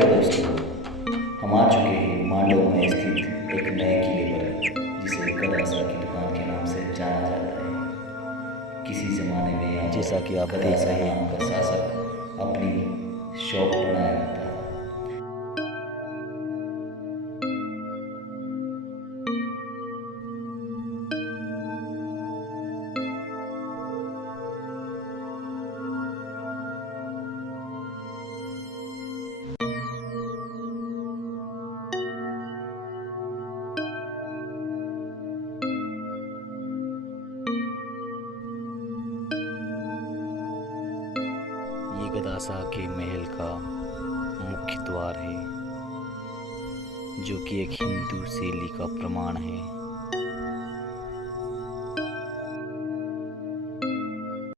Hello दोस्तों, हम आ चुके हैं मांडव में स्थित एक नए किले पर जिसे गदासा की दुकान के नाम से जाना जाता है। किसी जमाने में यहाँ जैसा कि आप देख गदासा रहे नाम हैं, का शासक अपनी शॉप बनाया करता था। ये गदासा के महल का मुख्य द्वार है, जो कि एक हिंदू शैली का प्रमाण है।